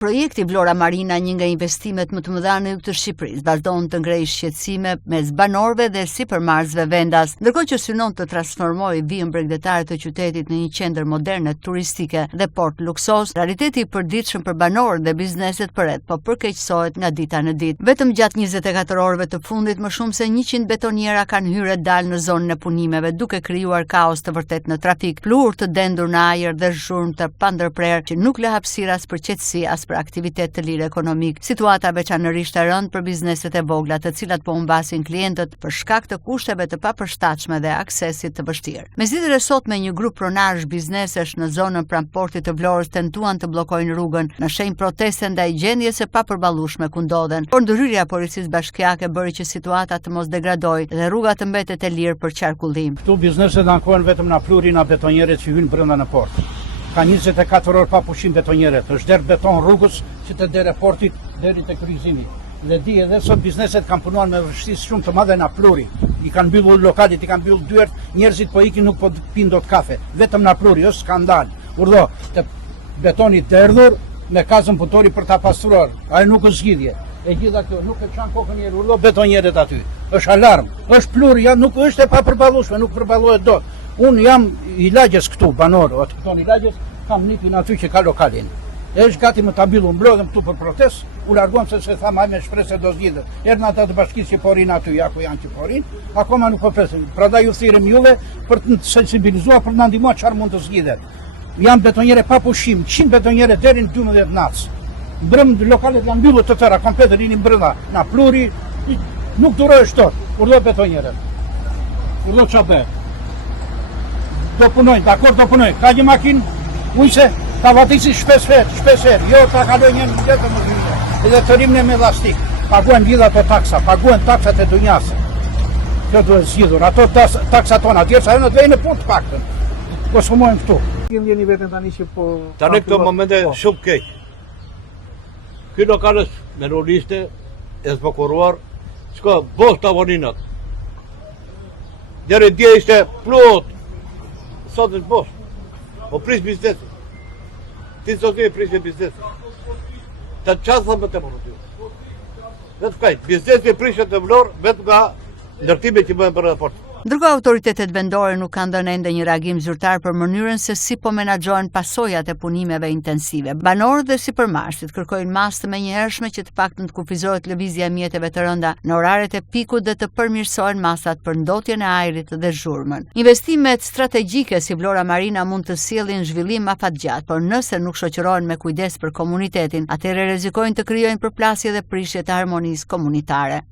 Projekti Vlora Marina, një nga investimet më të mëdha në jug të Shqipërisë, vazhdon të ngrejë shqetësime mes banorëve dhe sipërmarrësve vendas, ndërkohë që synon të transformojë vijën bregdetare të qytetit në një qendër moderne turistike dhe port luksos. Realiteti i përditshëm për banorët dhe bizneset përreth po përkeqësohet nga dita në ditë. Vetëm gjatë 24 orëve të fundit, më shumë se 100 betoniera kanë hyrë e dalë në zonën e punimeve, duke krijuar kaos të vërtet në trafik, plur të dendur në ajër dhe zhurmë të pandërprerë që nuk lë hapësira as për qetësi as për aktivitet të lirë ekonomik. Situata veçanërisht e rëndë për bizneset e vogla, të cilat po humbasin klientët për shkak të kushteve të papërshtatshme dhe aksesit të vështirë. Mesditën e sotme, një grup pronarësh biznesesh në zonën pranë portit të Vlorës tentuan të bllokojnë rrugën në shenjë proteste ndaj gjendjes së papërballueshme ku ndodhen. Por ndërhyrja e policisë bashkiake bëri që situata të mos degradojë dhe rruga të mbetet e lirë për qarkullim. Këtu bizneset ankohen vetëm na pluri na betonjerët që hyjnë brenda në port. Ka 24 orë pa pushim betonjerët, është der beton rrugës që të dere portit deri te kryqëzimi. Dhe di edhe sot bizneset kanë punuar me vështirësi shumë të madhe na pluri. I kanë mbyllur lokalet, i kanë mbyllur dyert, njerëzit po ikin nuk po pinë dot kafe. Vetëm na pluri, është skandal. Urdhë të betoni të erdhur me kazën punëtori për ta pastruar. Ai nuk është zgjidhje. E gjitha këto nuk e çan kokën njerë, urdhë betonjerët aty. Është alarm, është pluri, ja nuk është e papërballueshme, nuk përballohet dot. Unë jam i lagjes këtu, banorë, atë këton i lagjes, kam nipin aty që ka lokalin. E është gati më ta mbyllun, mblodhem këtu për protest, u larguam se tham ai me shpresë do zgjidhet. Erdhën ata të bashkisë që porin aty, ja ku janë që porin, akoma nuk po presin. Prandaj ju thirrem juve për të sensibilizuar, për të na ndihmuar çfarë mund të zgjidhet. Janë betonjere pa pushim, 100 betonjere deri në 12 natë. Brëm lokalet janë mbyllur të tëra, komplet rinin brenda, na pluri, nuk duroj shtot. Urdhë betonjere. Urdhë çabe. Do punojnë, dakor, do punojnë. Ka një makinë, ujse, ta vatisi shpes herë, jo ta kaloj një jetë më dhjyre. Edhe të rimne me lastik. Paguajnë gjitha ato taksa, paguajnë taksat e dunjasë. Kjo duhet zgjidhur, ato taksa tona, tjerë në të vejnë në punë të paktën. Po shumojnë këtu. Jeni vetëm tani që po... Tani këto momente shumë keq. Ky lokalës me roliste e zbukuruar, s'ka bosh tavoninat. Deri dje ishte plot. Sot është bosh. Po prish biznesin. Ti sot e prish biznesin. Ta çfarë më të bëj? Vetë kaj, biznesi prishet të Vlorë vetëm nga ndërtimet që bëhen për raport. Ndërkohë autoritetet vendore nuk kanë dhënë ende një reagim zyrtar për mënyrën se si po menaxhohen pasojat e punimeve intensive. Banorët dhe sipërmarrësit kërkojnë masë të menjëhershme që të paktën të kufizohet lëvizja e mjeteve të rënda në oraret e pikut dhe të përmirësohen masat për ndotjen e ajrit dhe zhurmën. Investimet strategjike si Vlora Marina mund të sjellin zhvillim afatgjat, por nëse nuk shoqërohen me kujdes për komunitetin, atëherë rrezikojnë të krijojnë përplasje dhe prishje të harmonisë komunitare.